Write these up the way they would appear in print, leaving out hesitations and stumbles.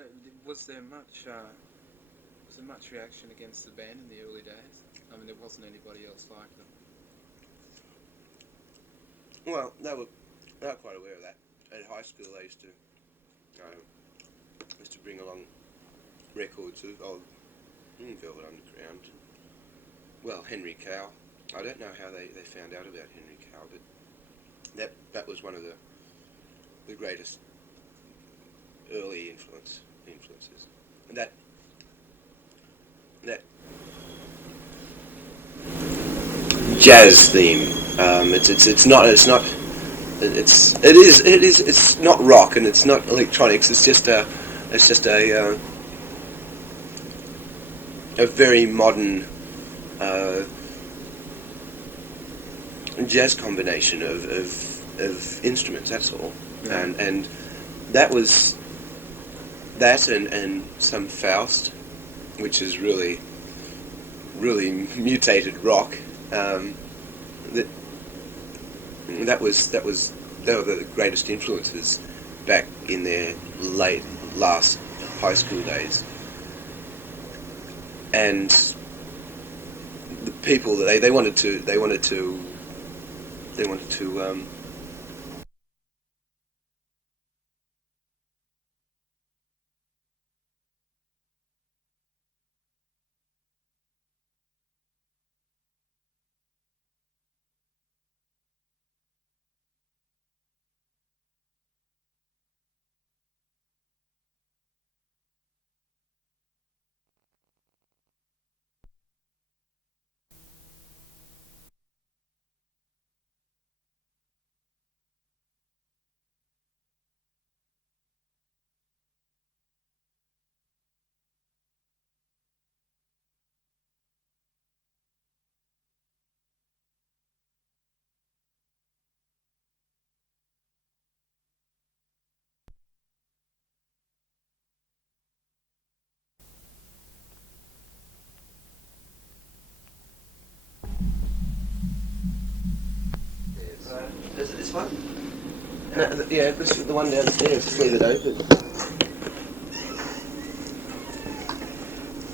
know, was there much reaction against the band in the early days? I mean, there wasn't anybody else like them. Well, they were quite aware of that. At high school, they used to bring along records of Velvet Underground. Well, Henry Cow. I don't know how they found out about Henry Cow, but that was one of the greatest early influences. And that jazz theme. It's not rock and it's not electronics. It's just a very modern jazz combination of instruments. That's all. Yeah. And that was that and some Faust, which is really mutated rock. They were the greatest influences back in their last high school days. And the people that they wanted to Is it this one? Yeah, this is the one downstairs. Just leave it open.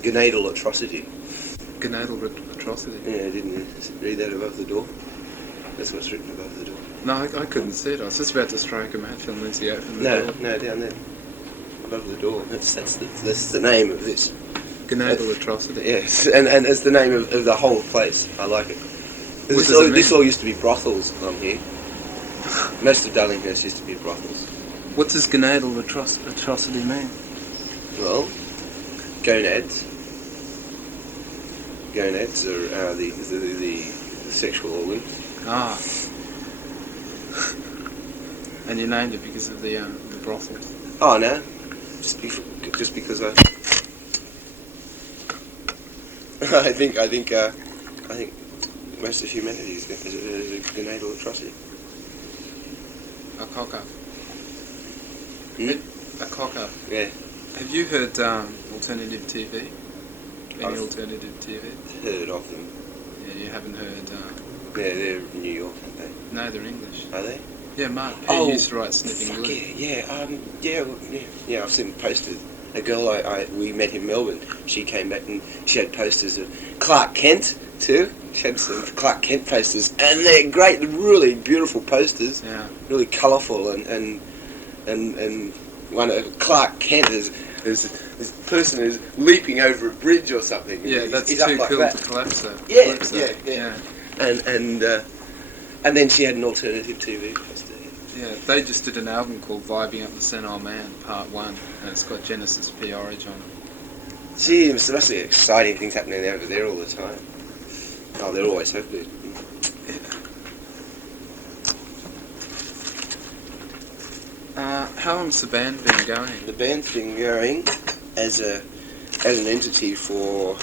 Gonadal atrocity. Gonadal atrocity? Yeah, didn't you read that above the door? That's what's written above the door. No, I couldn't see it. I was just about to strike a match and Lindsay opened the door. No, down there. Above the door. That's the name of this. Gonadal atrocity. Yes, and it's the name of the whole place. I like it. This all used to be brothels along here. Most of Darlinghurst used to be brothels. What does gonadal atrocity mean? Well, gonads. Gonads are the sexual organ. Ah. And you named it because of the brothel. Oh no, just because I think most of humanity is a gonadal atrocity. A cock-up. Hmm? A cock-up. Yeah. Have you heard alternative TV? Any alternative TV? Heard of them. Yeah, you haven't heard... Yeah, they're in New York, aren't they? No, they're English. Are they? Yeah, Mark P. used to write Sniffing Glue. Yeah, I've seen posters. A girl we met in Melbourne, she came back and she had posters of Clark Kent too. She had some Clark Kent posters, and they're great, really beautiful posters. Yeah. Really colourful, and one of Clark Kent is this person who's leaping over a bridge or something. Yeah, that's he's too up like cool that. to collapse that. Yeah. And then she had an alternative TV poster. Yeah, they just did an album called Vibing Up the Senile Man, Part 1, and it's got Genesis P. Orridge on it. Gee, there must be exciting things happening over there all the time. Oh, they're always so good. How long's the band been going? The band's been going as an entity for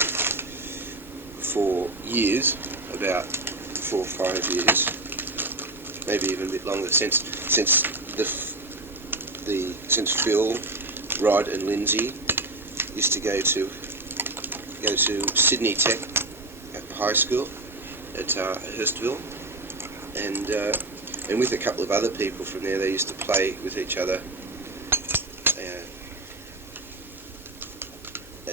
years, about 4 or 5 years, maybe even a bit longer since Phil, Rod, and Lindsay used to go to Sydney Tech High School at Hurstville, and with a couple of other people from there, they used to play with each other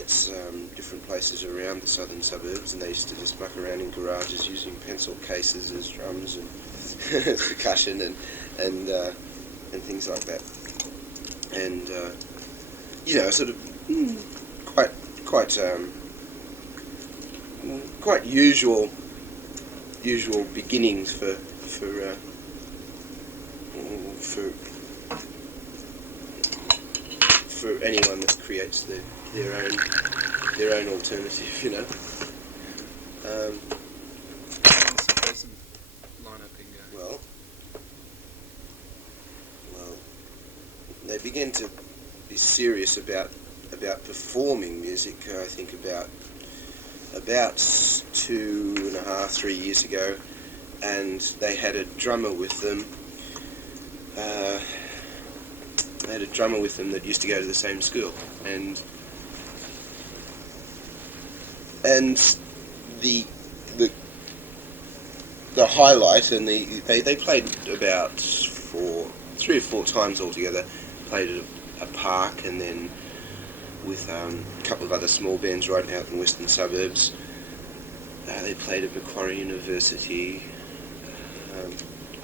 That's different places around the southern suburbs, and they used to just muck around in garages using pencil cases as drums and percussion and things like that. And sort of quite usual beginnings for anyone that creates their own alternative, There's some line-up in Well, they began to be serious about performing music. I think about 2.5, 3 years ago, and they had a drummer with them. They had a drummer with them that used to go to the same school, and the highlight, and they played about 3 or 4 times altogether. Played at a park, and then with a couple of other small bands right out in the western suburbs. They played at Macquarie University.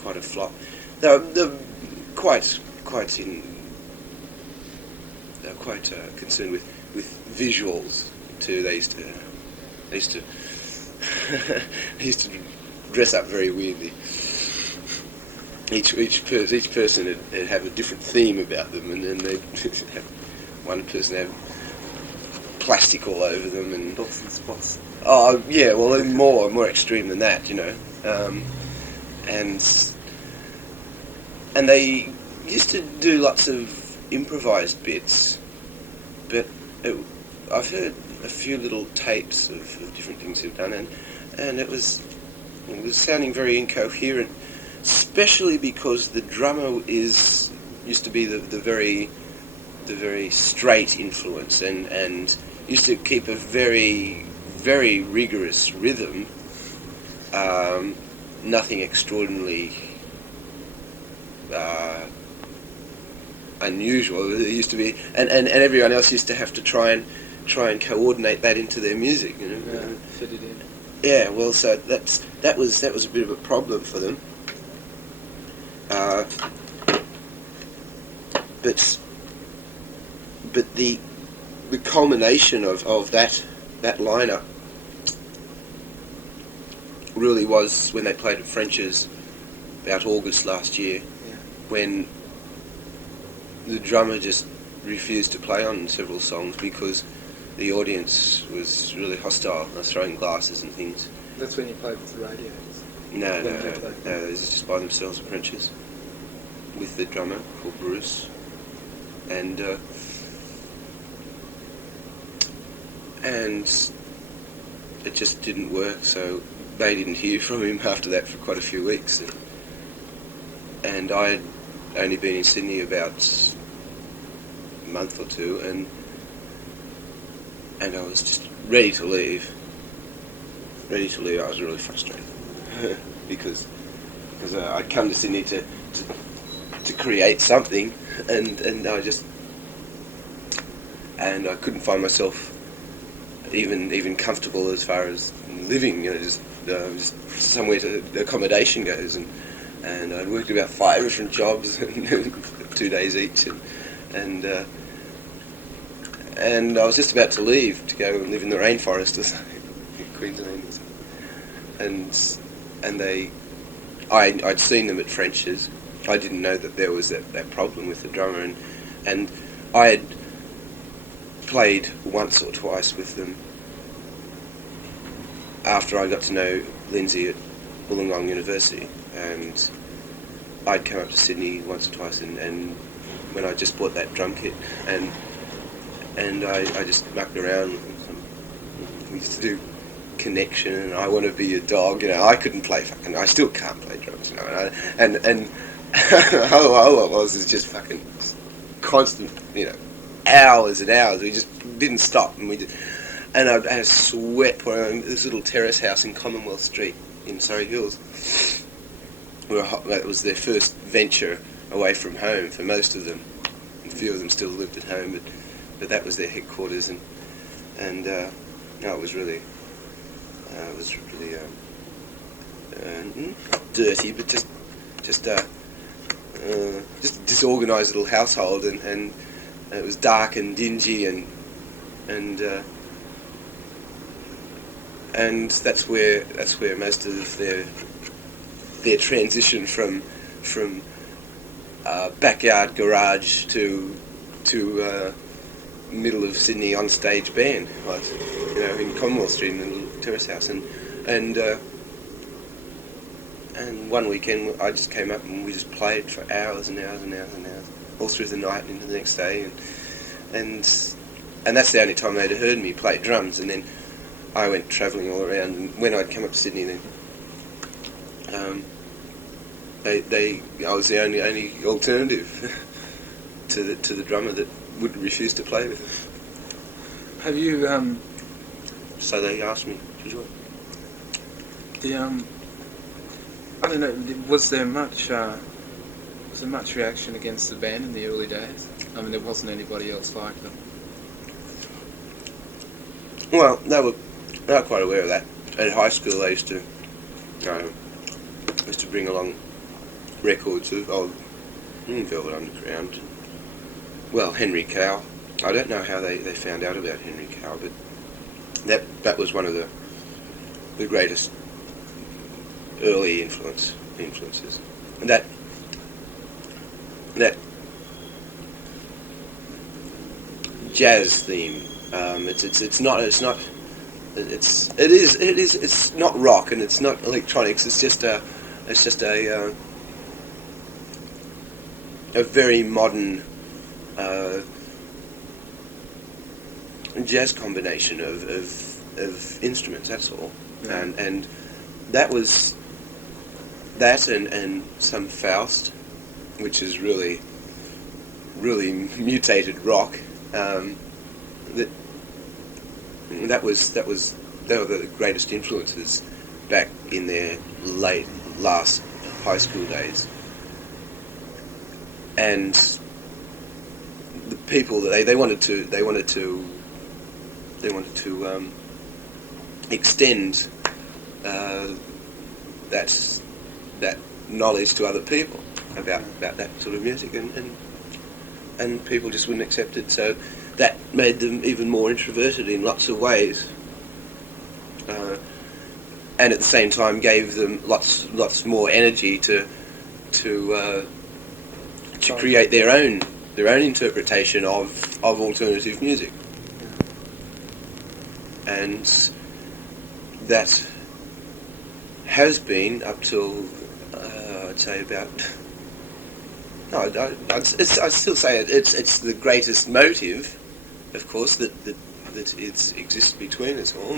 Quite a flop. They're quite concerned with visuals too. They used to they used to dress up very weirdly. Each person would have a different theme about them, and then they'd have one person have plastic all over them and dots and spots. Oh yeah, well they're more extreme than that, and they used to do lots of improvised bits, but I've heard a few little tapes of different things they've done, and it was sounding very incoherent, especially because the drummer used to be the very straight influence, and used to keep a very, very rigorous rhythm. Nothing extraordinarily unusual. It used to be, and everyone else used to have to try and coordinate that into their music, Yeah, fit it in. Yeah, well, so that was a bit of a problem for them. But the culmination of that lineup really was when they played at French's about August last year, when the drummer just refused to play on several songs because the audience was really hostile. They were throwing glasses and things. That's when you played with the radiators. No, they was just by themselves at French's with the drummer called Bruce, and it just didn't work. So they didn't hear from him after that for quite a few weeks, and I had only been in Sydney about a month or two, and I was just ready to leave. I was really frustrated because I'd come to Sydney to create something, and I couldn't find myself even comfortable as far as living, just somewhere to the accommodation goes, and I'd worked about 5 different jobs, 2 days each, and I was just about to leave to go and live in the rainforest or something, in Queensland or something. And I'd seen them at French's. I didn't know that there was that problem with the drummer, and I had played once or twice with them after I got to know Lindsay at Wollongong University, and I'd come up to Sydney once or twice, and when I just bought that drum kit, and I just mucked around with them. We used to do Connection and I Want to Be Your Dog. I couldn't play I still can't play drums, and all it was is just fucking constant, hours and hours. We just didn't stop, and I had a sweat pouring. This little terrace house in Commonwealth Street in Surrey Hills. That was their first venture away from home for most of them. A few of them still lived at home, but that was their headquarters, and no, it was really not dirty, but just disorganized little household, and it was dark and dingy, and that's where most of their transition from backyard garage to middle of Sydney on stage band was, in Commonwealth Street in the little terrace house, and one weekend I just came up and we just played for hours and hours and hours and hours, all through the night and into the next day, and that's the only time they'd heard me play drums. And then I went travelling all around, and when I'd come up to Sydney, then I was the only alternative to the drummer that would refuse to play with them. Have you So they asked me to join. I don't know. Was there much reaction against the band in the early days? I mean, there wasn't anybody else like them. Well, they were quite aware of that. At high school, they used to bring along records of Velvet Underground. Well, Henry Cow. I don't know how they found out about Henry Cow, but that was one of the greatest early influences, and that jazz theme. It's not rock, and it's not electronics. It's just a very modern jazz combination of instruments. That's all. Yeah. And that was that, and some Faust, which is really mutated rock. They were the greatest influences back in their last high school days, and the people that they wanted to extend that knowledge to other people about that sort of music, and people just wouldn't accept it. So that made them even more introverted in lots of ways, and at the same time gave them lots more energy to create their own interpretation of alternative music, and that has been up till I'd say about. No, I'd still say it's the greatest motive, of course, that it exists between us all.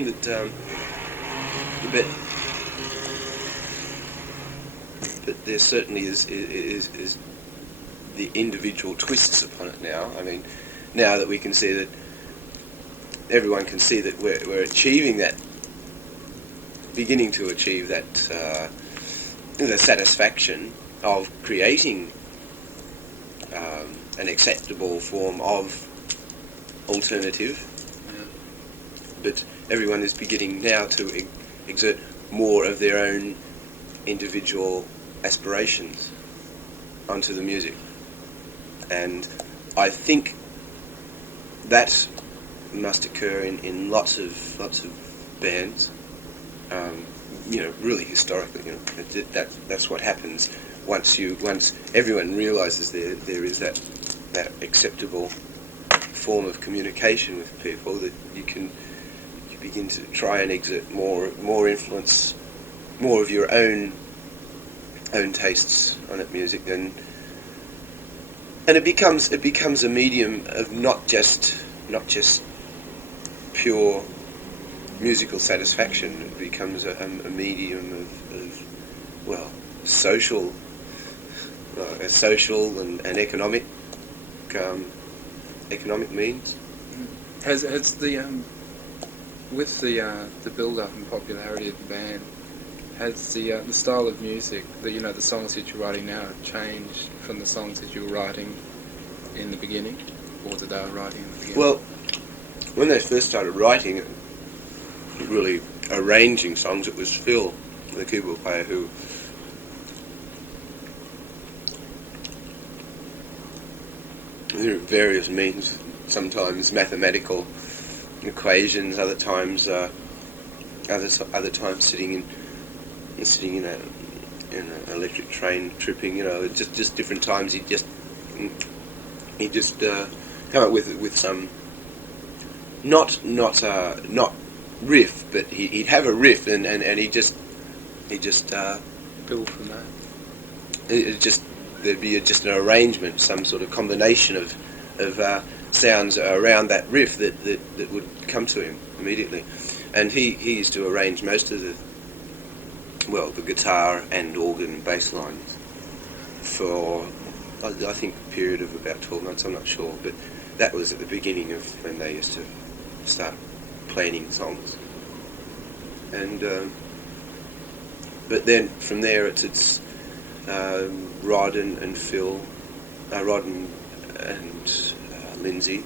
But there certainly is the individual twists upon it now. I mean, now that we can see that everyone can see that we're achieving that, beginning to achieve that the satisfaction of creating an acceptable form of alternative. Yeah. But everyone is beginning now to exert more of their own individual aspirations onto the music, and I think that must occur in lots of bands. Really historically, that's what happens once everyone realizes there is that acceptable form of communication with people, that you begin to try and exert more influence, more of your own tastes on that music, and it becomes a medium of not just pure musical satisfaction. It becomes a medium of social and economic means. Has the with the build-up and popularity of the band, has the style of music, the songs that you're writing now, changed from the songs that you were writing in the beginning, or that they were writing in the beginning? Well, when they first started writing it, really arranging songs, it was Phil, the keyboard player, who through various means, sometimes mathematical equations, other times sitting in an electric train tripping, just different times he just come up with some not riff, but he'd have a riff and he just Build from that. There'd be just an arrangement, some sort of combination of sounds around that riff that would come to him immediately. And he used to arrange most of the guitar and organ and bass lines for, I think, a period of about 12 months, I'm not sure, but that was at the beginning of when they used to start planning songs. And but then from there it's Rod and Phil, Rod and Lindsay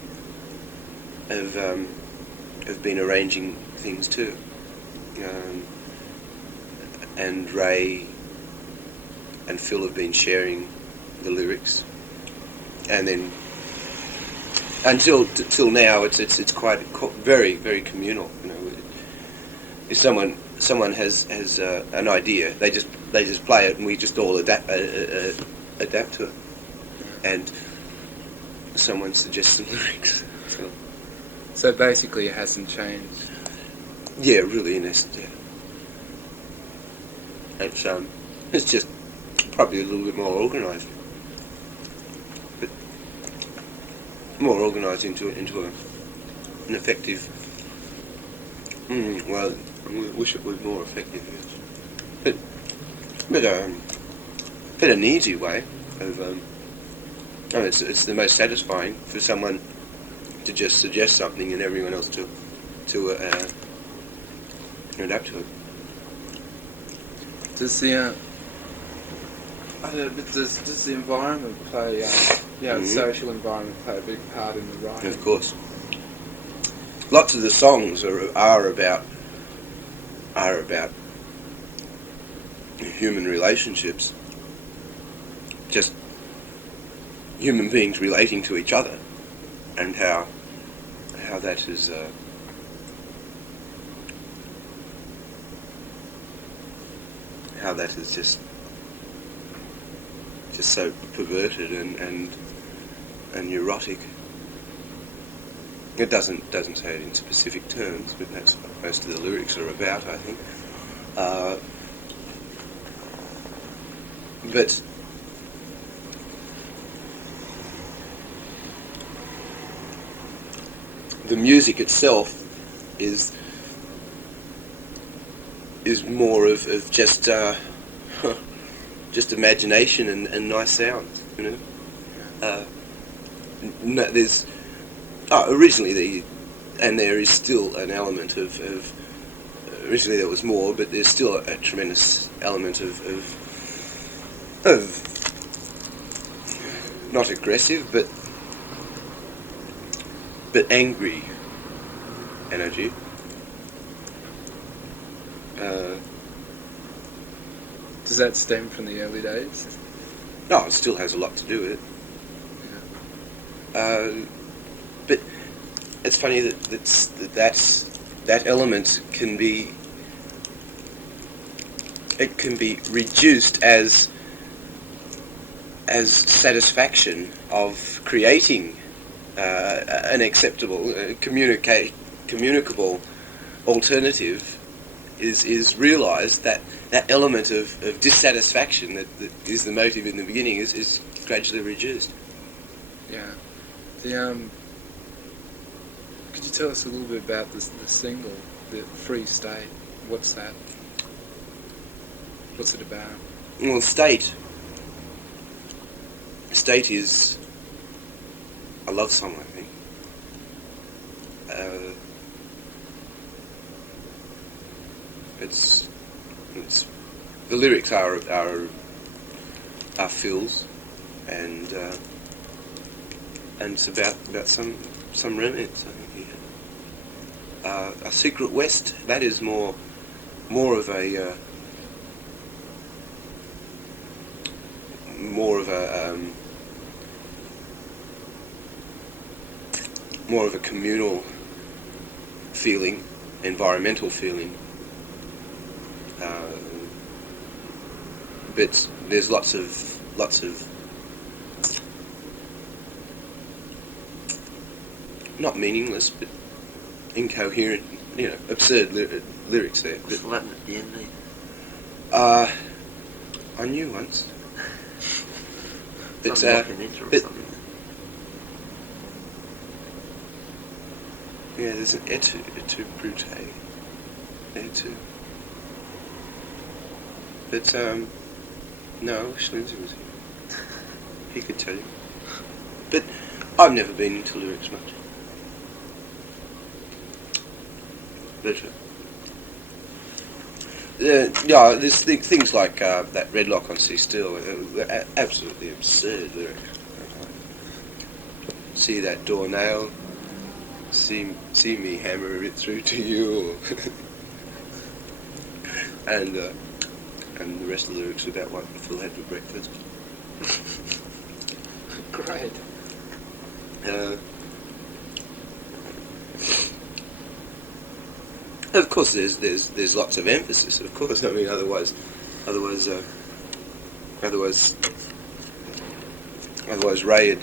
have been arranging things too, and Rae and Phil have been sharing the lyrics, and then till now it's quite very, very communal. If someone has an idea, they just play it, and we just all adapt to it, and someone suggests some lyrics. So basically, it hasn't changed. Yeah, really, in essence, yeah. It's just probably a little bit more organised, but more organised into an effective. Well, I wish it was more effective, yes. But an easy way of. It's the most satisfying for someone to just suggest something and everyone else to adapt to it. Does the does the environment play? The social environment play a big part in the writing? Of course. Lots of the songs are about human relationships, just human beings relating to each other, and how that is just so perverted and neurotic. It doesn't say it in specific terms, but that's what most of the lyrics are about, I think. But the music itself is more of just just imagination and nice sounds, there's originally there is still an element of originally there was more, but there's still a tremendous element of not aggressive but angry energy. Does that stem from the early days? No, it still has a lot to do with it. Yeah. But it's funny that element can be reduced as satisfaction of creating an acceptable, communicable alternative is realised that element of dissatisfaction that is the motive in the beginning is gradually reduced. Yeah. Could you tell us a little bit about the single, the Free State? What's that? What's it about? Well, State is a love song, I think. It's the lyrics are Phil's, and it's about some romance, I think. A Secret West, that is more of a more of a communal feeling, environmental feeling. But there's lots of not meaningless, but incoherent, absurd lyrics there. What's the Latin at the end there? I knew once. Something like an enter or but- something. Yeah, there's an et tu brute. Et tu. But, no, I wish Lindsay was here. He could tell you. But I've never been into lyrics much. But, yeah, there's things like that Red Lock on C Still, absolutely absurd lyrics. See that door nail, see me hammer it through to you, and the rest of the lyrics about what Phil had for breakfast. Great. Of course, there's lots of emphasis. Of course, I mean, otherwise, Rae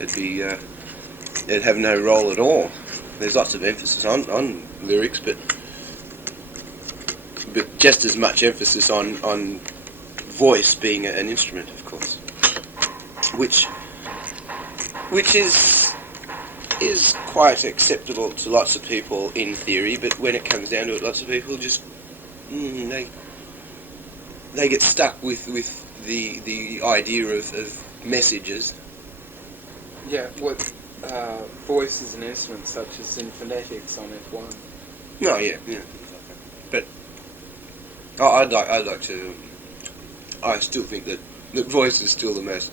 it'd have no role at all. There's lots of emphasis on lyrics, but just as much emphasis on voice being an instrument, of course, which is quite acceptable to lots of people in theory, but when it comes down to it, lots of people just they get stuck with the idea of messages. Yeah, what voice is an instrument, such as in phonetics on F1. No, yeah, but I'd like to. I still think that voice is still the most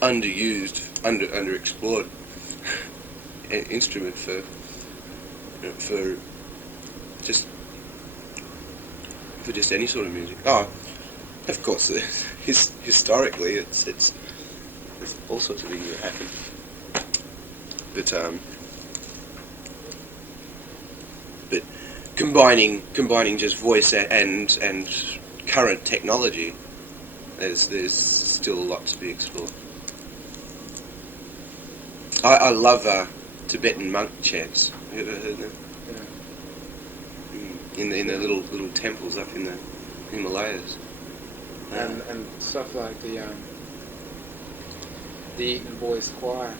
underused, underexplored instrument for just any sort of music. Oh, of course, historically, it's there's all sorts of things that happen, but combining just voice and current technology, there's still a lot to be explored. I love Tibetan monk chants. Have you ever heard them? Yeah. In the little temples up in the Himalayas. And stuff like the Eton Boys Choir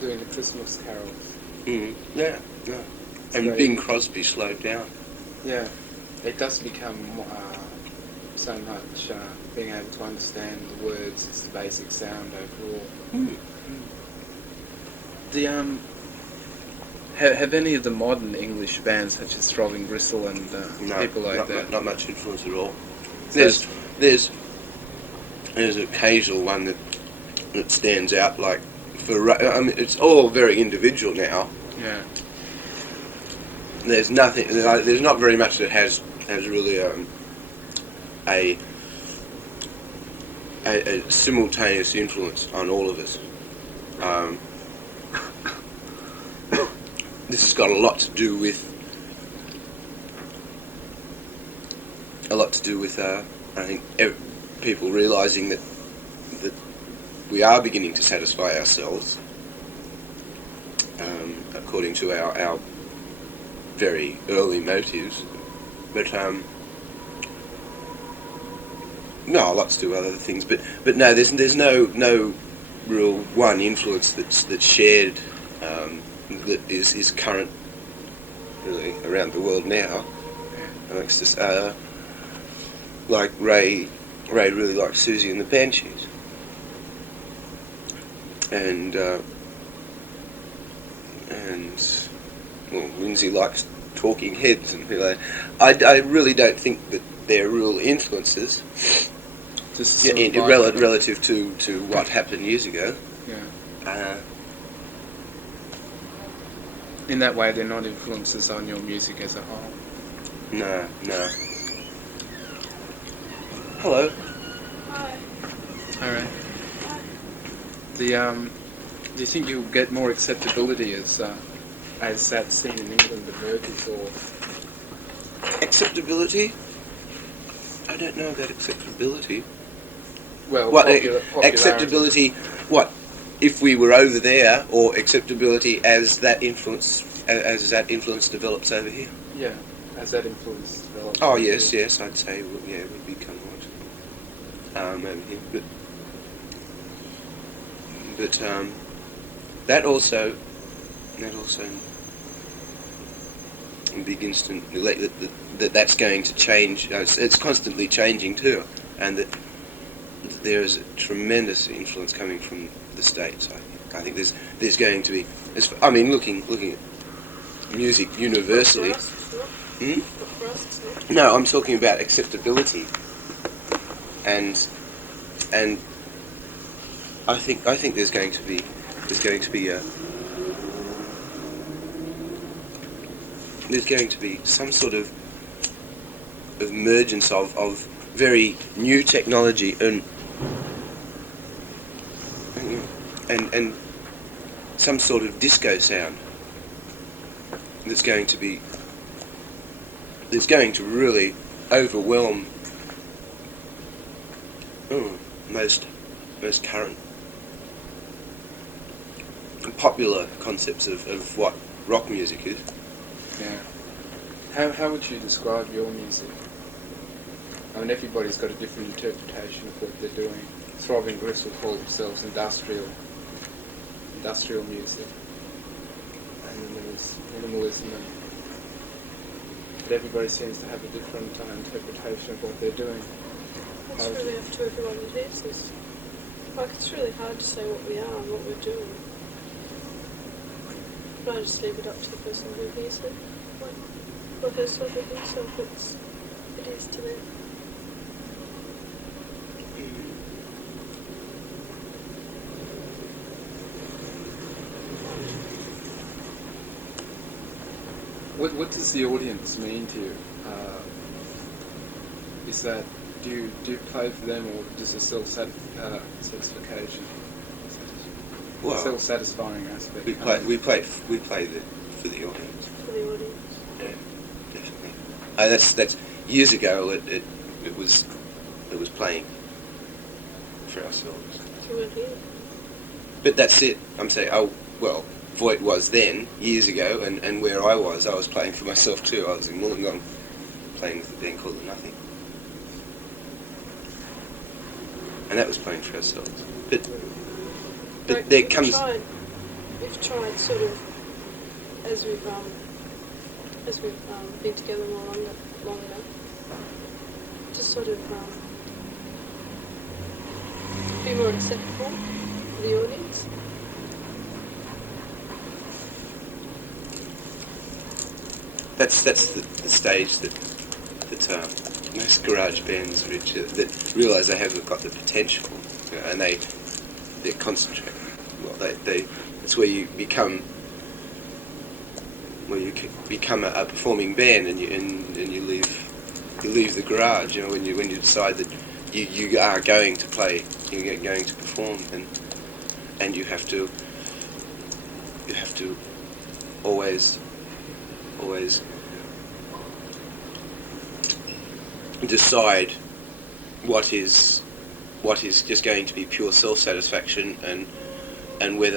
doing the Christmas carols. Yeah. And great. Bing Crosby slowed down. Yeah, it does become so much being able to understand the words. It's the basic sound overall. The have any of the modern English bands, such as Throbbing Gristle and people like that? Not much influence at all. So There's an occasional one that stands out. Like I mean, it's all very individual now. yeah, There's nothing. There's not very much that has really a simultaneous influence on all of us. This has got a lot to do with I think people realising that we are beginning to satisfy ourselves according to our very early motives, but no, lots to do other things, but no, there's no real one influence that's shared that is current really around the world now. It's just like Rae really likes Susie and the Banshees, and well, Lindsay likes Talking Heads, and I really don't think that they're real influences just relative to what happened years ago. Yeah. In that way, they're not influences on your music as a whole. No. Hello. Hi. All right. Do you think you'll get more acceptability as that scene in England emerges, or Acceptability? I don't know about acceptability. well, What popularity? acceptability? What if we were over there, or acceptability as that influence develops over here? Yeah, as that influence develops. Oh yes, I'd say it would become what over here, but that also begins to that's going to change. It's constantly changing too, and that there is a tremendous influence coming from the States. I think there's going to be. Looking at music universally. No, I'm talking about acceptability, and I think there's going to be some sort of emergence of very new technology and some sort of disco sound that's going to really overwhelm most current popular concepts of what rock music is. Yeah. How would you describe your music? I mean, everybody's got a different interpretation of what they're doing. Throbbing Gristle will call themselves industrial music, and then there's minimalism, but everybody seems to have a different interpretation of what they're doing. It's really up to everyone that is. It's really hard to say what we are and what we're doing. But I just leave it up to the person who hears it. What herself or himself it is to them. What does the audience mean to you? Is that do you play for them, or just a self-satisfaction? Well, self-satisfying aspect. We play for the audience. For the audience. Yeah, definitely. That's years ago. It was playing for ourselves. You weren't here. But that's it. I'm saying, Voigt was then, years ago, and where I was playing for myself too. I was in Wollongong, playing with a band called The Nothing. And that was playing for ourselves. But there comes... We've tried sort of, as we've been together long enough, to sort of be more acceptable for the audience. That's the stage that most garage bands reach, that realise they haven't got the potential, and they concentrate. Well, it's where you become a performing band, and you leave the garage. When you decide that you are going to play, you're going to perform, and you have to always decide what is just going to be pure self-satisfaction and what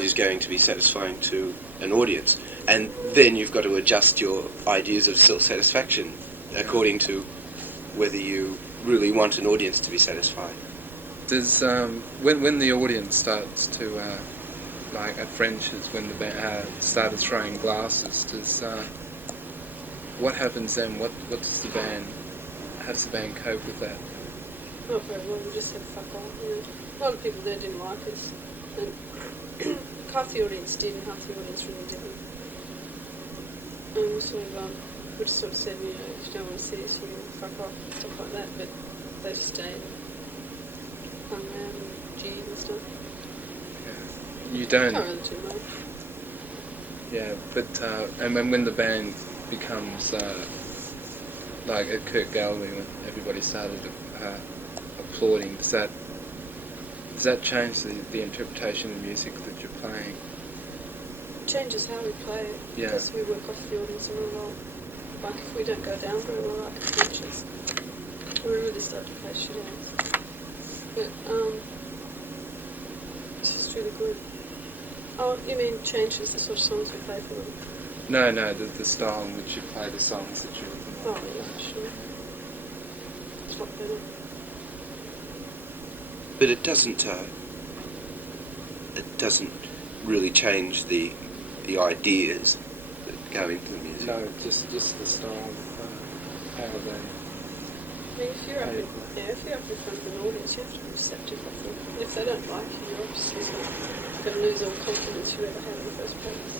is going to be satisfying to an audience, and then you've got to adjust your ideas of self-satisfaction according to whether you really want an audience to be satisfied. Does when the audience starts to like at French's, when the band started throwing glasses, what happens then? How does the band cope with that? Not very well, we just said fuck off. A lot of people there didn't like us. And half the audience did and half the audience really didn't. And we just sort of said, if you don't want to see us, you can fuck off, stuff like that. But they stayed, hung around and G'd and stuff. You don't. Not really too much. Yeah, but and when the band becomes like at Kirk Gallery, when everybody started applauding, does that change the interpretation of the music that you're playing? It changes how we play it. Yeah. Because we work off the audience a lot. Like if we don't go down very well, like the pitches, we really start to play shit out. But it's just really good. Oh, you mean changes the sort of songs we play for them? No, the style in which you play the songs that you're. Oh yeah, sure. It's a lot better. But it doesn't really change the ideas that go into the music. No, just the style of how they. I mean, if you're up in front of an audience, you have to be receptive of them. And if they don't like you, you're obviously going to lose all confidence you ever had in the first place.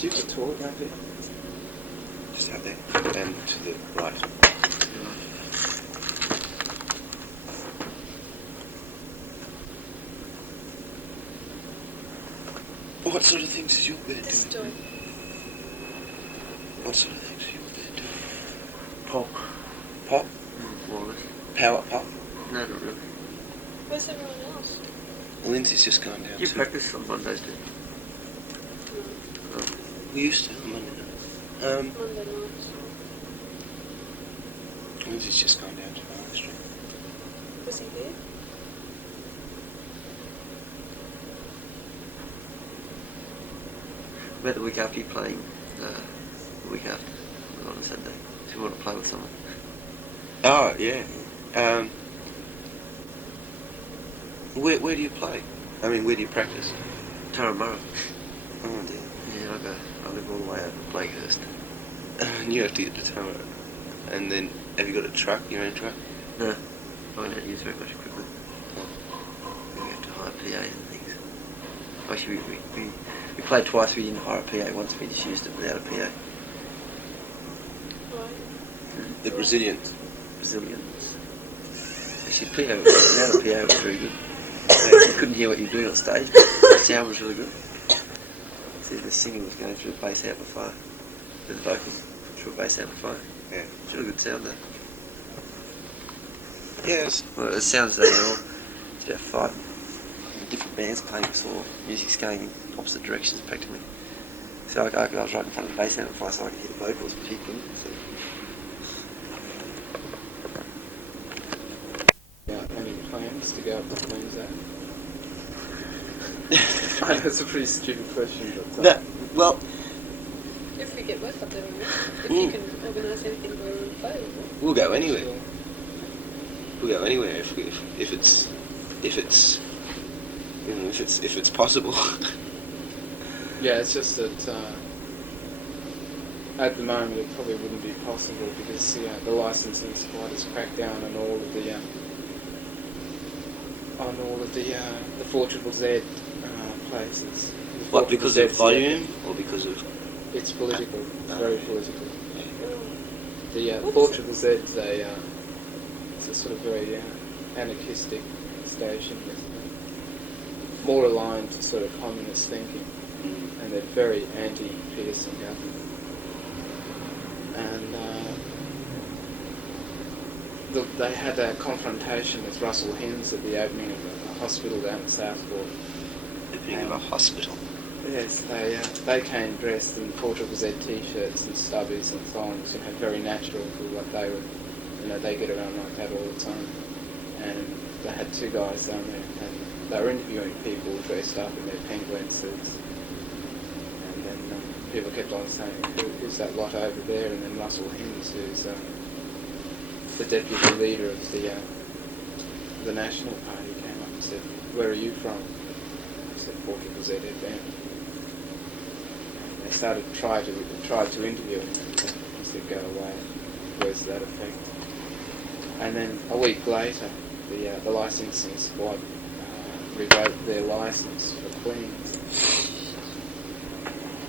Do you have a tour around here? Just out there and to the right. What sort of things is your band This doing? door. What sort of things is your band doing? Pop. Pop? More or less. Power pop? No, not really. Where's everyone else? Lindsay's just gone down You to... practice on Mondays, do you? No. We used to on Monday night. Monday nights. Lindsay's just gone down to Valley Street. Was he here? About the week after you're playing, the week after, on a Sunday, if you want to play with someone. Oh, yeah. Where do you play? I mean, where do you practice? Turramurra. Oh, dear. Yeah, I live all the way out in Blakehurst. And you have to get to Tara. And then, have you got a truck, your own truck? No, I don't use very much equipment. We have to hire PAs and things. Actually, we played twice, we didn't hire a PA, once we just used it without a PA. Right. The Brazilians. Brazilians. Actually, PA without a PA was very good. You couldn't hear what you were doing on stage, but the sound was really good. See, the singing was going through a bass amplifier, the vocals through a bass amplifier. Yeah. It's really good sound though. Yes. Well, it sounds like it's about 5 different bands playing, so music's going in opposite directions practically. So I was right in front of the bass amplifier so I could hear the vocals, but he couldn't. So. Any plans to go up to Queensland? I know it's a pretty stupid question, but... No, well, If we get work up there, we will. If you can organise anything where we'll play. we'll go anywhere. Sure. We'll go anywhere if it's you know, if it's possible. Yeah, it's just that at the moment it probably wouldn't be possible because the licensing squad has cracked down on all of the 4ZZZ places. What, because of volume or because of? It's political. It's very political. The What is 4ZZZ it's a sort of very anarchistic station with more aligned to sort of communist thinking, and they're very anti-Pearson government. And they had a confrontation with Russell Hinds at the opening of a hospital down in Southport. Opening of a hospital. Yes, they came dressed in 4ZZZ t-shirts and stubbies and thongs, very natural for what they would, they get around like that all the time. And they had 2 guys down there, and they were interviewing people dressed up in their penguin suits. And then people kept on saying, who's that lot over there? And then Russell Hinds, who's the deputy leader of the National Party, came up and said, where are you from? I said, 4ZZZ band. They tried to interview him, and he said, go away. Words to that effect. And then a week later, the licensing squad revoked their license for Queens.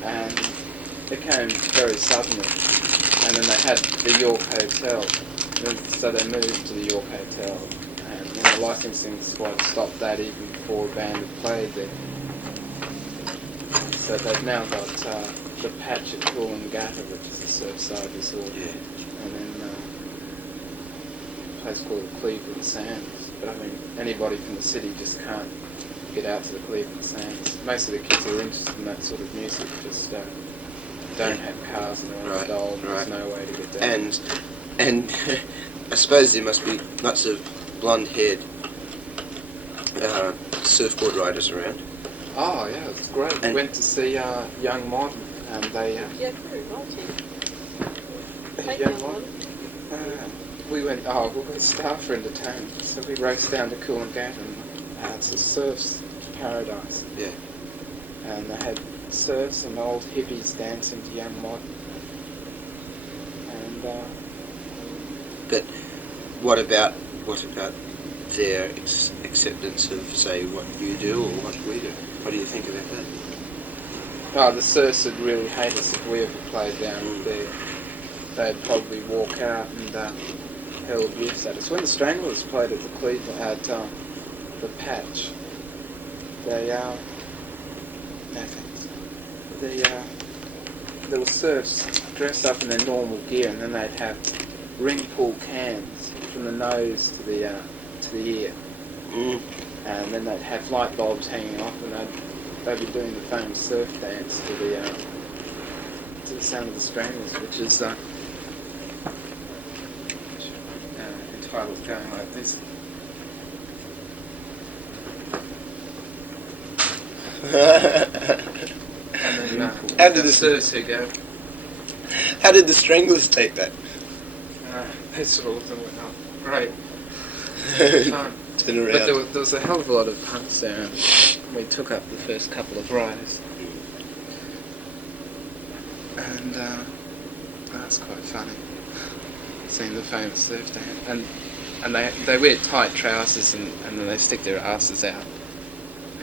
And it came very suddenly. And then they had the York Hotel So they moved to the York Hotel, and then the licensing squad stopped that even before a band had played there. So they've now got the patch at Coolangatta, which is a Surfside resort, Yeah. and then a place called Cleveland Sands. But I mean, anybody from the city just can't get out to the Cleveland Sands. Most of the kids who are interested in that sort of music just don't have cars and they're all old. There's no way to get down. And I suppose there must be lots of blonde-haired surfboard riders around. Oh yeah, it was great. We went to see Young Modern, and they Yeah, very well, Take Young me Modern. on. We went. Oh, we got staff into town, so we raced down to Coolangatta, and it's a surf's paradise. Yeah. And they had surfs and old hippies dancing to Young Modern. And But what about their acceptance of, say, what you do or what we do? What do you think about that? the surfs would really hate us if we ever played down there. They'd probably walk out and hell abuse at us. When the Stranglers played at the Cleveland at the Patch, there were serfs dressed up in their normal gear, and then they'd have ring pull cans from the nose to the ear, and then they'd have light bulbs hanging off, and they'd be doing the famous surf dance to the sound of the Stranglers, which is entitled "Going Like This." And then How did the the surfs who go. How did the Stranglers take that? They saw them and went, oh, great. Fun. Turn around. But there was a hell of a lot of punks there, and we took up the first couple of rides. And that's quite funny, seeing the famous surf dance. And they wear tight trousers, and then they stick their asses out.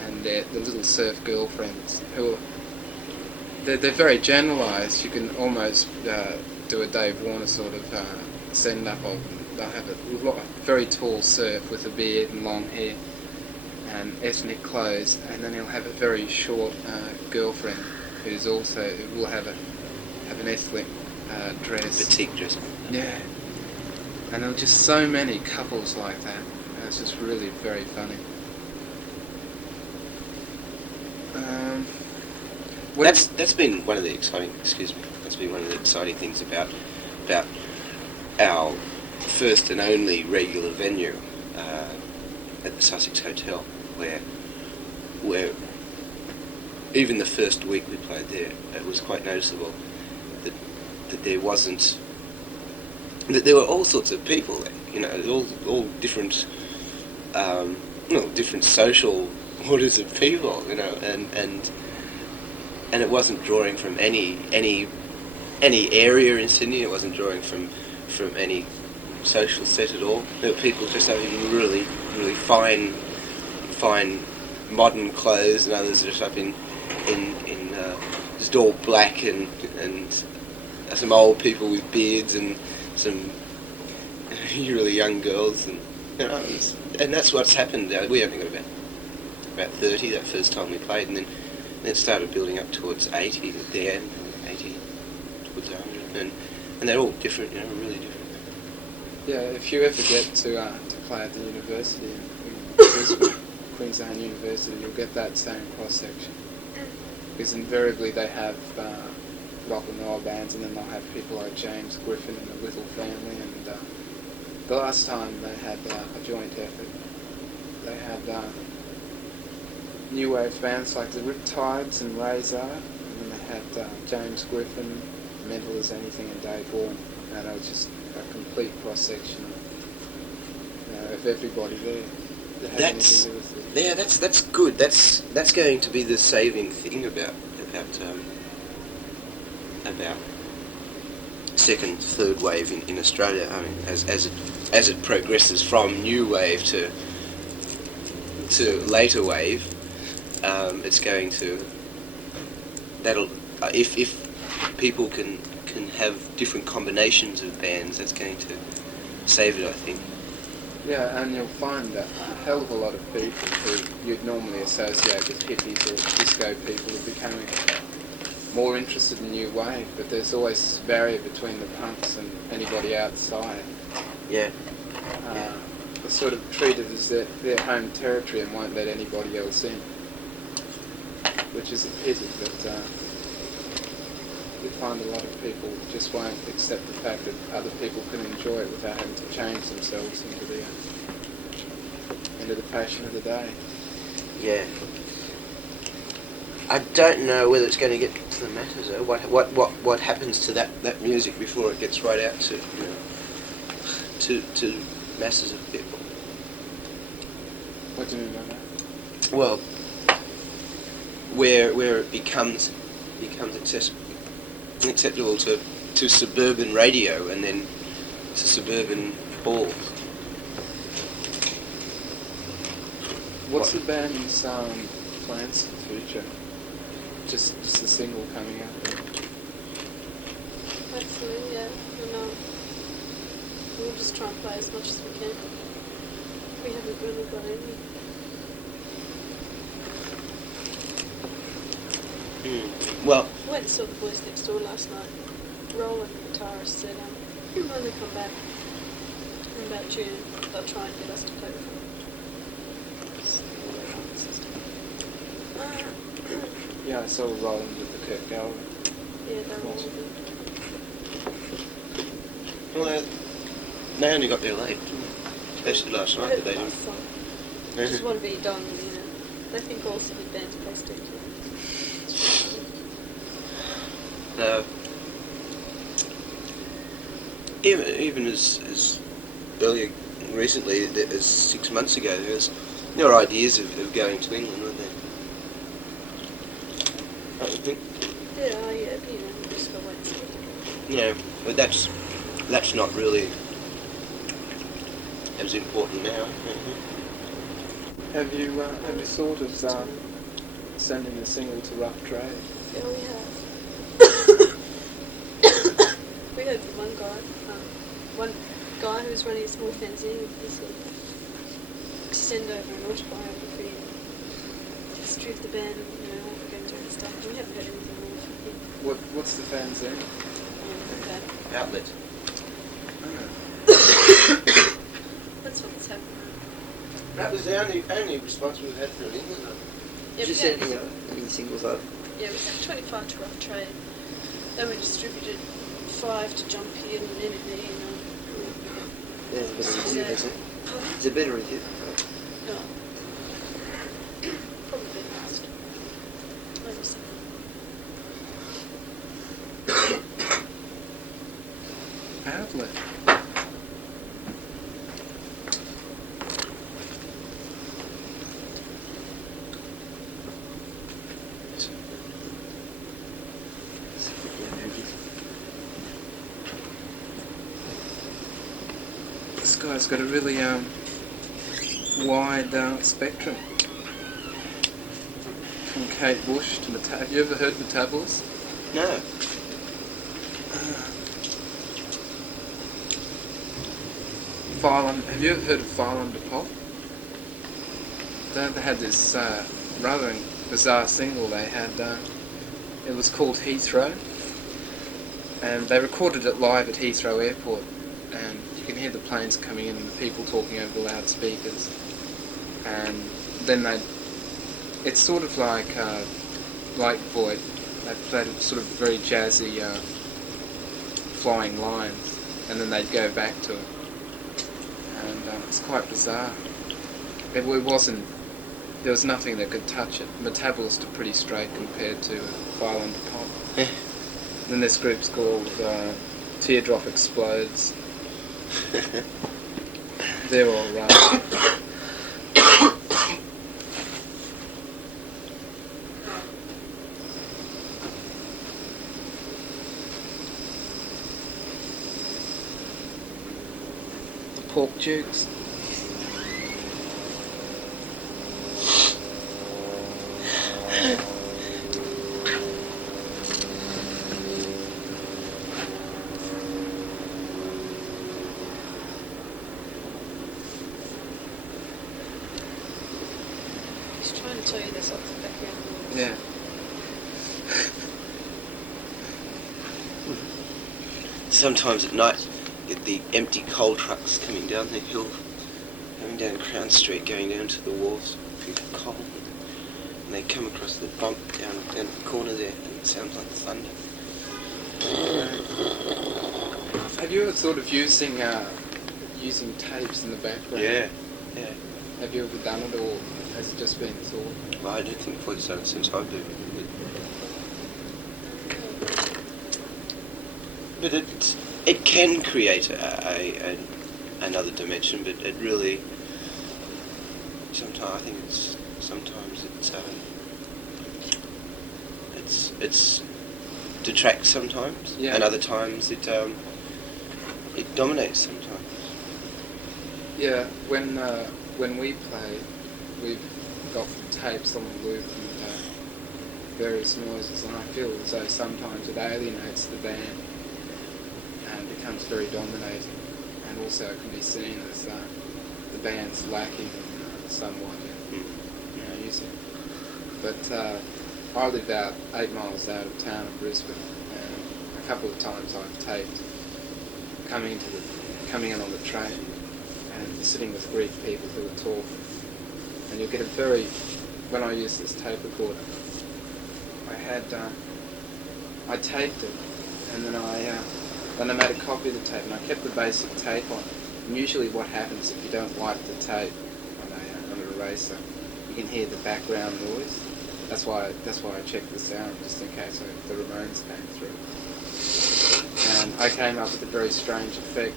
And they're the little surf girlfriends who are... They're very generalised. You can almost do a Dave Warner sort of send-up of them. They'll have a very tall surf with a beard and long hair and ethnic clothes, and then he'll have a very short girlfriend who will have an ethnic dress. Petite dress. Yeah. And there were just so many couples like that. And it's just really very funny. That's been one of the exciting. Excuse me. That's been one of the exciting things about our first and only regular venue at the Sussex Hotel, where even the first week we played there, it was quite noticeable that there wasn't that there were all sorts of people there. You know, all different different social orders of people. You know, and it wasn't drawing from any area in Sydney. It wasn't drawing from any social set at all. There were people just having really, really fine modern clothes, and others just up in just all black, and some old people with beards, and some really young girls, and and that's what's happened. We only got about 30 that first time we played, and then it started building up towards 80 at the end, 80 towards 100, and they're all different, really different. Yeah, if you ever get to play at the university in Brisbane, Queensland University, you'll get that same cross-section. Because invariably they have rock and roll bands, and then they'll have people like James Griffin and the Little Family, and the last time they had a joint effort, they had new wave bands like the Riptides and Razor, and then they had James Griffin, Mental as Anything, and Dave Warren, and it was just a complete cross-section of everybody there. That's good. That's going to be the saving thing about second, third wave in Australia. I mean, as it progresses from new wave to later wave, it's going to if people can have different combinations of bands, that's going to saved it, I think. Yeah, and you'll find that a hell of a lot of people who you'd normally associate with hippies or disco people are becoming more interested in new wave, but there's always this barrier between the punks and anybody outside. Yeah. They're sort of treated as their home territory and won't let anybody else in, which is a pity, but you find a lot of people just won't accept the fact that other people can enjoy it without having to change themselves into the fashion of the day. Yeah. I don't know whether it's going to get to the masses, though. What happens to that music before it gets right out to to masses of people? What do you mean by that? Well, where it becomes acceptable to suburban radio and then to suburban halls. What's the band's plans for the future? Just the single coming out. Hopefully, yeah. And we'll just try and play as much as we can. We haven't really got any. Well, I went and saw the Boys Next Door last night. Roland, the guitarist, said when they come back in about June, they'll try and get us to play with them. Yeah, I saw Roland at the Kirk Gallery. Yeah, they're all good. well, they only got there late, especially last night. That they didn't. Just want to be done, you know. They think also the band's plastic. No. Even as earlier, recently, as 6 months ago, there were ideas of going to England, weren't there? I think. Yeah, but you know, we just got to wait and see. Yeah, but that's not really as important now. Have you thought of sending the single to Rough Trade? Yeah, we have. We heard from one guy who was running a small fanzine. He said, send over an autobiography and history of the band, you know, what we're going to do and stuff. We haven't heard anything more from him. What's the fanzine? Okay. Outlet. That's what's happening. That was the only response we've had from England. Yeah, Did you send any singles over? Yeah, we sent 25 to Rough Trade. Then we distributed 5 to Jumpy and Enemy and Yeah, it's a better review, hasn't it? It's a better review. no. Probably last. Maybe so. Outlet. This guy's got a really wide spectrum. From Kate Bush to Have you ever heard Metabolist? No. Have you ever heard of File Under Pop? They had this rather bizarre single they had. It was called Heathrow, and they recorded it live at Heathrow Airport, and you can hear the planes coming in and the people talking over the loudspeakers, and then it's sort of like Voigt. They played sort of very jazzy flying lines, and then they'd go back to it. And it's quite bizarre. It wasn't. There was nothing that could touch it. Metabolist are pretty straight compared to File Under Pop. Then this group's called Teardrop Explodes. They're all right. Pork Dukes. tell you there's lots of background noise. Yeah. Sometimes at night, you get the empty coal trucks coming down the hill, coming down Crown Street, going down to the wharves, people coal, and they come across the bump down the corner there, and it sounds like thunder. Have you ever thought of using tapes in the background? Yeah. Have you ever done it, or has it just been thought? Well, I don't think Voigt's done it since I've been. But it can create another dimension, but it really sometimes it's detracts sometimes, Yeah. and other times it dominates sometimes. Yeah, when we play, we've got tapes on the loop and various noises, and I feel as though sometimes it alienates the band and becomes very dominating, and also it can be seen as the band's lacking somewhat in music. But I live out 8 miles out of town of Brisbane, and a couple of times I've taped coming in on the train and sitting with Greek people who are talking, and you'll get when I use this tape recorder, I taped it, and then I made a copy of the tape, and I kept the basic tape on. And usually what happens if you don't wipe the tape on an eraser, you can hear the background noise. That's why I checked the sound, just in case the Ramones came through. And I came up with a very strange effect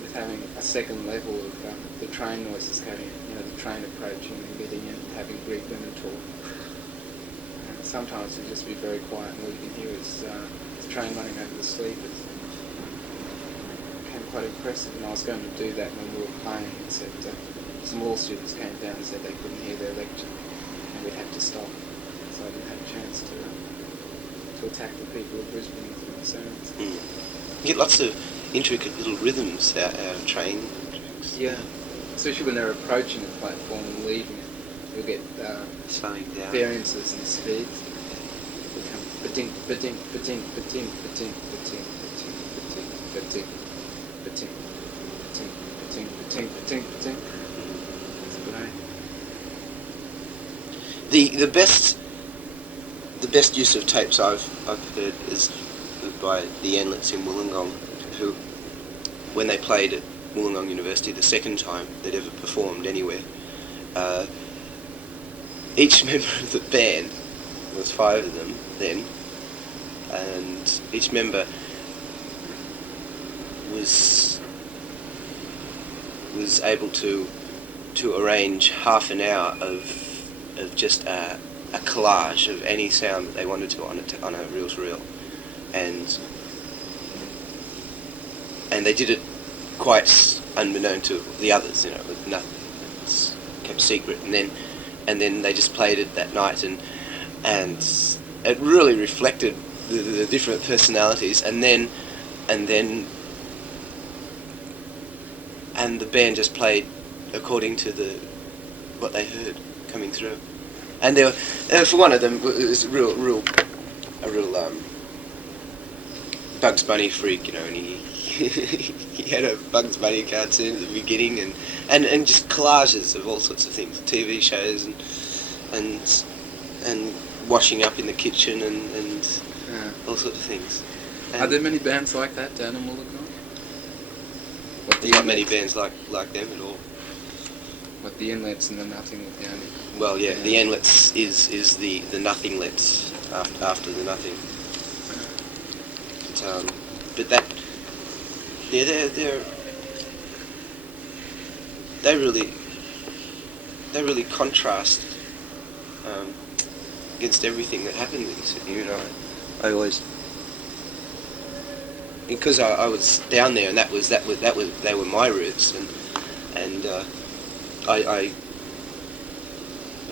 with having a second level of the train noises coming in, the train approaching and getting in, having Greek women talk. And sometimes it'll just be very quiet, and all you can hear is the train running over the sleepers. It became quite impressive, and I was going to do that when we were playing, except some law students came down and said they couldn't hear their lecture, and we'd have to stop. So I didn't have a chance to attack the people of Brisbane with my sounds. You get lots of intricate little rhythms out of train tracks. Yeah, especially when they're approaching the platform and leaving it, you'll get Slowing down. variances in speeds. Become ba-ding, ba-ding, ba-ding, ba-ding, ba-ding, ba-ding, ba-ding, ba-ding, ba-ding, ba-ding, ba-ding, ba-ding, ba-ding, ba-ding. That's a good idea. The best use of tapes I've heard is by the Anlets in Wollongong, who, when they played at Wollongong University the second time they'd ever performed anywhere, each member of the band, there was 5 of them then, and each member was able to arrange half an hour of just a collage of any sound that they wanted to on a reel-to-reel, and they did it quite unbeknown to the others, with nothing. It's kept secret, and then they just played it that night, and it really reflected the different personalities, and the band just played according to what they heard coming through. And there, for one of them, it was a real Bugs Bunny freak, and he had a Bugs Bunny cartoon at the beginning, and just collages of all sorts of things, TV shows, and washing up in the kitchen, and all sorts of things. Are there many bands like that down in Wollongong? There's not many bands like them at all. What, the Inlets and the Nothing with the only? Well, yeah, the Anlets is the Nothinglets after the Nothing. But that, yeah, they really contrast against everything that happened in Sydney. I always, because I was down there, and they were my roots, and I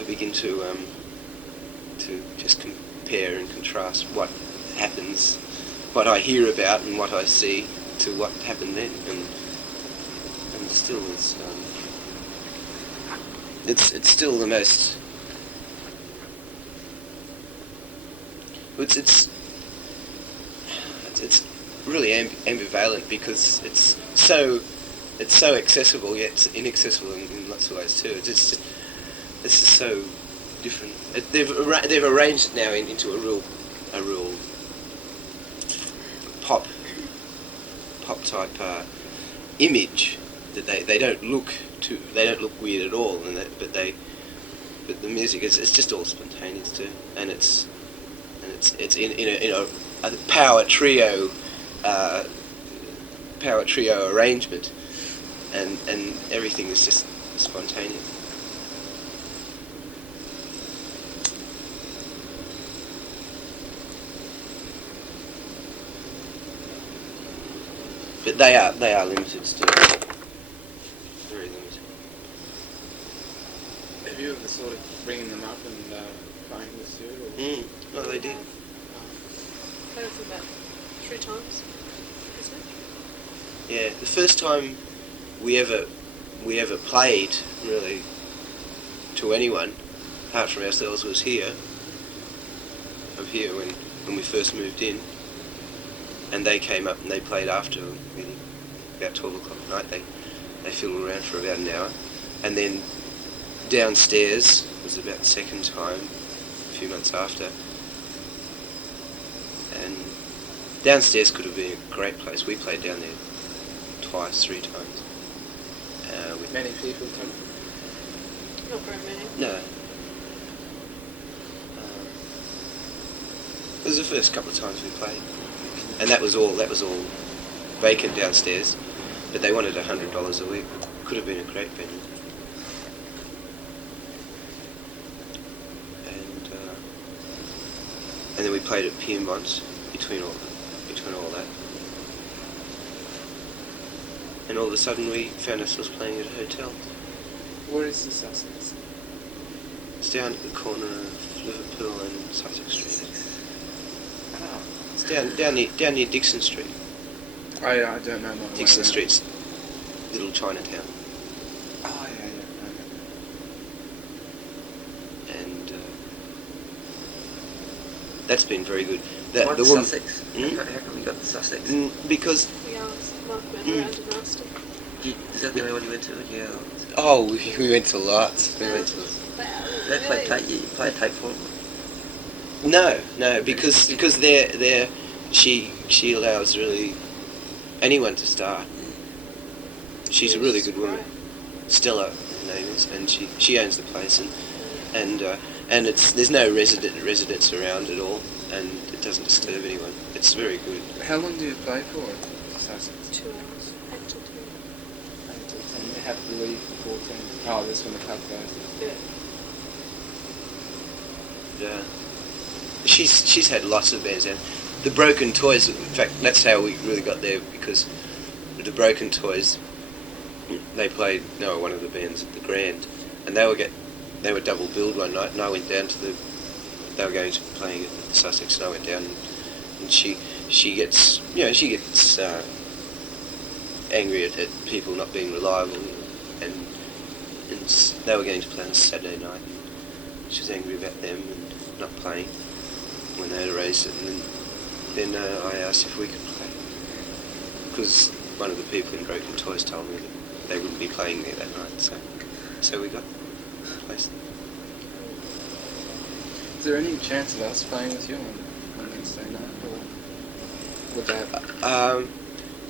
begin to just compare and contrast what happens, what I hear about and what I see, to what happened then, and still it's still the most it's really ambivalent because it's so accessible yet it's inaccessible in lots of ways too. It's just so different. They've arranged it now into a real pop type image that they don't look weird at all, but the music is just all spontaneous too, and it's in a power trio arrangement, and everything is just spontaneous. But they are limited still. Very limited. Have you ever sort of bringing them up and playing with you? Or? No, they did. Played with them about 3 times, isn't it? Yeah, the first time we ever played really to anyone apart from ourselves was here. Up here when we first moved in, and they came up and they played after about 12 o'clock at night. They fiddled around for about an hour, and then downstairs was about the second time, a few months after. And downstairs could have been a great place. We played down there 3 times. With Many people come? Not very many. No. It was the first couple of times we played, and that was all vacant downstairs. But they wanted $100 a week. Could have been a great venue. And then we played at Piermont between all that. And all of a sudden we found ourselves playing at a hotel. Where is the Sussex? It's down at the corner of Liverpool and Sussex Street. Oh. It's down near Dixon Street. I don't know. Dixon Street's little Chinatown. Oh, yeah. And that's been very good. Why the Sussex? Hmm? How come we got the Sussex? Because We asked Mark went around and asked him. Is that the only one you went to? Yeah. we went to lots. Wow, They played really? tape. You played tape for them. No, because they're she allows really anyone to start. She's a really good woman. Right. Stella, her name is, and she owns the place, and there's no residents around at all, and it doesn't disturb anyone. It's very good. How long do you play for? Sussex? 2 hours. 8 till 10. And you have to leave before 10. Oh, that's when the club goes. Yeah. Yeah. She's had lots of bands, and the Broken Toys. In fact, that's how we really got there, because the Broken Toys, they were one of the bands at the Grand, and they were double billed one night, and I went down to they were going to be playing at the Sussex, and I went down, and she gets angry at people not being reliable, and they were going to play on a Saturday night, and she was angry about them and not playing when they had arranged it, and then I asked if we could play, because one of the people in Broken Toys told me that they wouldn't be playing there that night, so we got the place. Is there any chance of us playing with you on Wednesday night, or would that?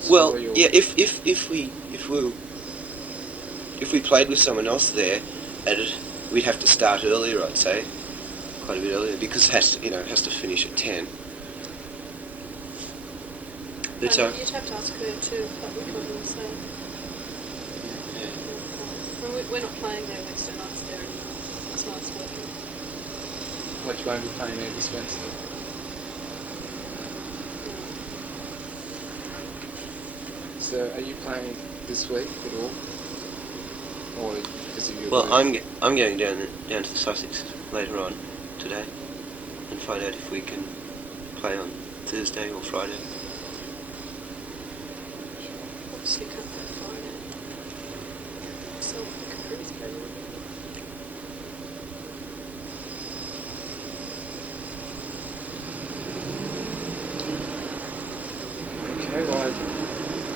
Well, yeah. If we played with someone else there, we'd have to start earlier, I'd say, quite a bit earlier, because it has to finish at 10. But You'd have to ask her too, but we couldn't say. yeah. We're not playing there Wednesday nights there anymore. It's nice working. What, you won't be playing there this Wednesday? So, are you playing this week at all? Or because of your Well, work? I'm going down to the Sussex later on today, and find out if we can play on Thursday or Friday. Obviously you can't play Friday. So we could pretty play one.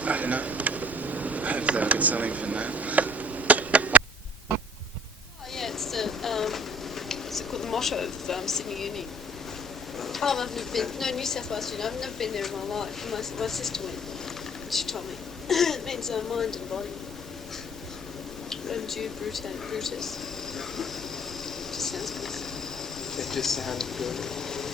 I don't know. Hopefully I'll get something from that. Oh yeah, it's the called the motto of Sydney Uni. Oh, I've never been. No, New South Wales Uni. I've never been there in my life. My sister went. And she told me. It means mind and body. Rendu Brutus. Just sounds good. It just sounded good.